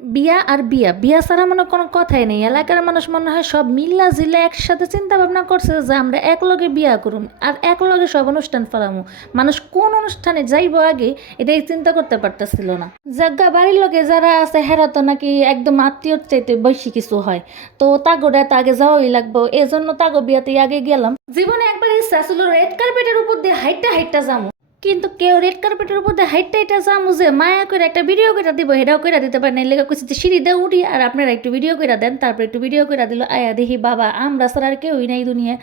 বিয়া আর বিয়া বিয়া ছাড়া মনে কোনো কথাই নেই। এলাকার মানুষ মনে হয় সব মিল্লা জিল্লা একসাথে চিন্তা ভাবনা করছে যে আমরা একলগে বিয়া করুম আর একলগে সব অনুষ্ঠান ফেলামু। মানুষ কোন অনুষ্ঠানে যাইব আগে এটাই চিন্তা করতে পারতেছিল না। জাগা বাড়ির লোকে যারা আছে হেরা তো নাকি একদম আত্মীয়র চাইতে বেশি কিছু হয়, তো তাগোটা তো আগে যাওয়াই লাগবো, এজন্য তাগো বিয়াতে আগে গেলাম। জীবনে একবার ইচ্ছা ছিল রেড কার্পেটের উপর দিয়ে হাইটটা হাইটটা যাবো, কিন্তু কেউ রেড কার্পেটের উপর দিয়ে হাইটটা হাইটটা যাবো যে মায়া করে একটা ভিডিও করে দিব, এটাও করে দিতে পারে না। লেগে কইছে যে সিঁড়িতে উঠি আর আপনারা একটু ভিডিও করে দেন। তারপর একটু ভিডিও করে দিল, আয়া দেখি বাবা আমরা ছাড়া আর কেউই নাই দুনিয়া।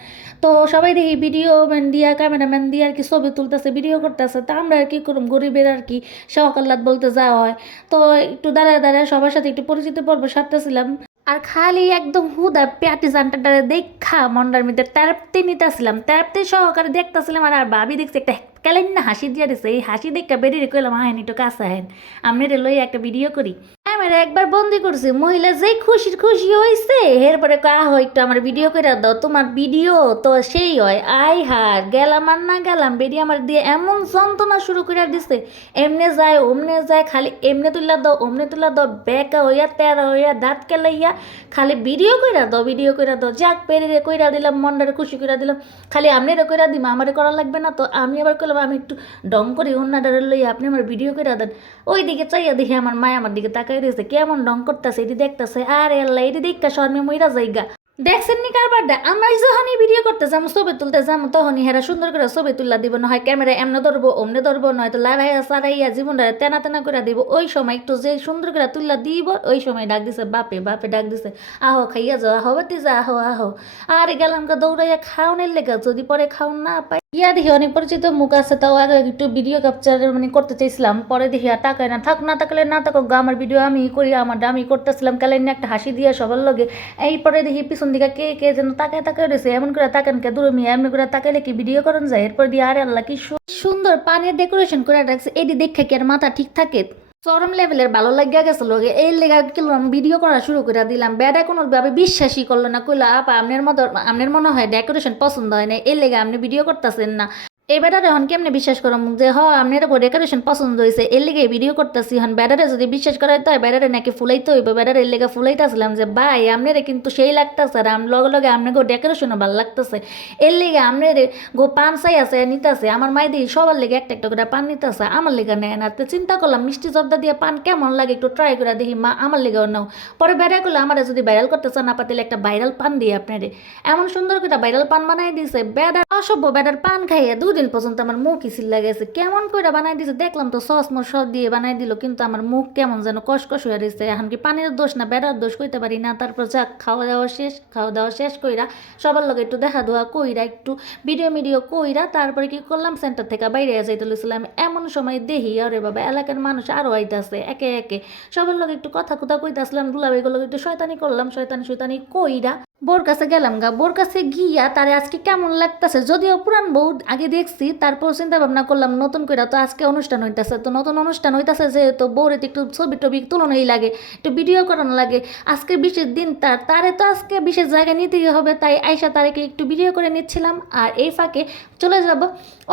তো সবাই দেখি ভিডিও ম্যান দিয়া ক্যামেরাম্যান দিয়ে আর কি ছবি তুলতেছে ভিডিও করতেছে, তা আমরা আর কি করুম গরিবের আর কি সকাল্লাত বলতে যাওয়া হয়। তো একটু দাঁড়ায় দাঁড়ায় সবার সাথে একটু পরিচিত পর্ব সারতেছিলাম, আর খালি একদম হুদা প্যাটি জানটাটারে দেখা মন্ডার মধ্যে তেরাপ্তি নিতেছিলাম, তেরাপ্তি সহকারে দেখতেছিলাম। আর ভাবি দেখছি একটা কেলেন না হাসি দিয়ে দিছে, এই হাসি দেখা বেরিয়ে কইলাম আহেন একটু কাছে আহেন আপনি রে লই একটা ভিডিও করি। ক্যামেরা একবার বন্দি করছি, মহিলা যেই খুশি খুশি হয়েছে এরপরে একটু আমার ভিডিও করে দাও, তোমার ভিডিও তো সেই হয়। আই হার গেলাম আর না গেলাম, বেরিয়ে আমার দিয়ে এমন যন্ত্রণা শুরু করে দিছে, এমনে যায় ওমনে যায়, খালি এমনে তুলা দাও ওমনে তুলা দাও, বেকা হইয়া তেরা হইয়া দাঁত কেলাইয়া খালি ভিডিও কইরা দাও ভিডিও কইরা দাও। যাক পেরে কইরা দিলাম, মনটারে খুশি কইরা দিলাম, খালি আপনারে কইরা দিম আমারে করা লাগবে না। তো আমি আবার কইলাম আমি একটু ডং করি অন্যটারে লইয়া আপনি আমার ভিডিও কইরা দেন। ওই দিকে চাইয়া দেখি আমার মায় আমার দিকে তাকাই রয়েছে, কেমন ডং করতেছে এটি দেখতেছে। আর আল্লাহ এটি দেখা শর্মে মইরা যাইগা। দেখছেন নি কারবারটা, আমরা যখনই ভিডিও করতে যাবো ছবি তুলতে যাবো তখনই হেরা সুন্দর করে ছবি তুললা দিব, না হয় ক্যামেরা এমনে ধরবো অমনে ধরবো, নয়তো লাড়াইয়া সারাইয়া জীবনটা তেনা তেনা করে দিব। ওই সময় একটু যে সুন্দর করে তুললা দিব ওই সময় ডাক দিছে বাপে, বাপে ডাক দিছে আহো খাইয়া যাও, আহো বাতি যা আহো আহো। আর গেলাম দৌড়াইয়া খাওনের লেগা, যদি পরে খাওন না পাই ইয়া দেখি অনেক পরিচিত মুখ আছে, তাও আগে একটু ভিডিও ক্যাপচার মানে করতে চাইছিলাম, পরে দেখি আর টাকায় না থাক, না থাকলে না থাকুক আমার ভিডিও আমি করি, আমার আমি করতেছিলাম কালেন একটা হাসি দিয়ে সবার লগে। এই পরে দেখি পিছন দিকে কে কে যেন তাকায় তাকায় রয়েছে, এমন করে তাকান কে দূরে মিয়া এমনি করে তাকাইলে কি ভিডিও করেন যায়। এরপর দিয়ে আরে আল্লাহ কি সুন্দর পানির ডেকোরেশন করে রাখছে, এটি দেখে কি আর মাথা ঠিক থাকে। চরম লেভেলের ভালো লাগিয়া গেছিল, এই লেগা কিলাম ভিডিও করা শুরু করে দিলাম। বেড়া কোনোভাবে বিশ্বাসই করলো না, কইলো আপা আপনার মনে হয় ডেকোরেশন পছন্দ হয় না এই লেগে আপনি ভিডিও করতেছেন না। এই বেটারে হন কেমনি বিশ্বাস করম যে আপনার ডেকোরেশন পছন্দ হয়েছে এর লেগে ভিডিও করতেছি। হন বেটারে যদি বিশ্বাস করাইতে হয় বেটারে নাকি ফুলাইতে হইবে, বেটারে এর লেগে ফুলাইতেছিলাম যে ভাই আপনারে কিন্তু সেই লাগতেছে আর লগে লগে আপনাকে ডেকোরেশনও ভালো লাগতেছে, এর লেগে আপনার পান চাই আছে নিতেছে। আমার মাই দিয়ে সবার লেগে একটা একটা করে পান নিতেছে, আমার লেগে নেয় না। তো চিন্তা করলাম মিষ্টি জর্দা দিয়ে পান কেমন লাগে একটু ট্রাই করে দেখি, মা আমার লেগেও নাও। পরে বেড়া করলে আমার যদি ভাইরাল করতে চান না পাতিলে একটা ভাইরাল পান দিয়ে আপনারে এমন সুন্দর করে ভাইরাল পান বানাই দিছে। বেড়া অসভ্য বেড়ার পান খাইয়া দুদিন পর্যন্ত আমার মুখই চিল্লা গেছে, কেমন করে বানাই দিছে দেখলাম তো সস মস সব দিয়ে বানাই দিল, কিন্তু আমার মুখ কেমন যেন কসকস হয়ে রয়েছে। এখন কি পানির দোষ না বেড়ার দোষ কইতে পারি না। তারপর যাক খাওয়া দাওয়া শেষ কইরা সবার লগে একটু দেখা দোয়া কইরা একটু ভিডিও কইরা তারপরে কি করলাম সেন্টার থেকে বাইরে যাইতে লইছিলাম। এমন সময় দেখি আরে বাবা এলাকার মানুষ আরো আইতাছে একে একে, সবার লগে একটু কথা কইতাছিলাম, দুলাভাইগুলো একটু শয়তানি করলাম, শয়তানি কইরা বোর কাছে গেলাম গা। বোর কাছে গিয়া তারে আজকে কেমন লাগতেছে, যদিও পুরান বউ আগে দেখছি, তারপর চিন্তা ভাবনা করলাম নতুন করে তো আজকে অনুষ্ঠান হইতেছে, তো নতুন অনুষ্ঠান হইতেছে যেহেতু বউরে একটু ছবি টবি তুলনাই লাগে, একটু ভিডিও করানো লাগে। আজকে বিশেষ দিন তারে তো আজকে বিশেষ জায়গায় নিতেই হবে, তাই আয়সা তারেকে একটু ভিডিও করে নিচ্ছিলাম আর এই ফাঁকে চলে যাব।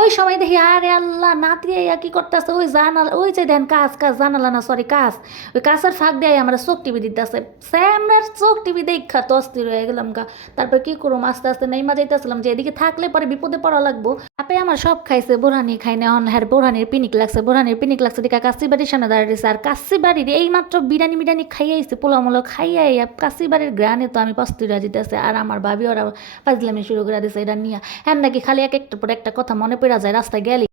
ওই সময় দেখি আরে আল্লাহ নাতি কি করতেছে, ওই জানালা ওই যে দেন কাজ জানালা না সরি কাজ, ওই কাজের ফাঁক দিয়ে আমরা চোখ টিভি দিতেছে, স্যামরার চোখ টিভি দেখা তো অস্থির হয়ে গেলাম গা। তারপর কি করুম আস্তে আস্তে নেইমা যাইতেছিলাম যে এদিকে থাকলে পরে বিপদে পড়া লাগবো। আপে আমার সব খাইছে, বোরহানি খাই না হ্যাঁ বোরহানির পিনিক লাগছে দেখা কাশি বাড়ির সামনে দাঁড়িয়েছে। আর কাশি বাড়ির এই মাত্র বিরিয়ানি খাইয়াইছে, পোলাও মোলাও খাইয়াই কাশি বাড়ির গ্রানে তো আমি পস্তুরা দিতেছে। আর আমার ভাবি ওরা ফাজলামি শুরু করে দিছে এটা নিয়ে, হ্যাঁ নাকি খালি এক একটার পর একটা কথা মনে পড়া যায় রাস্তায় গেলে।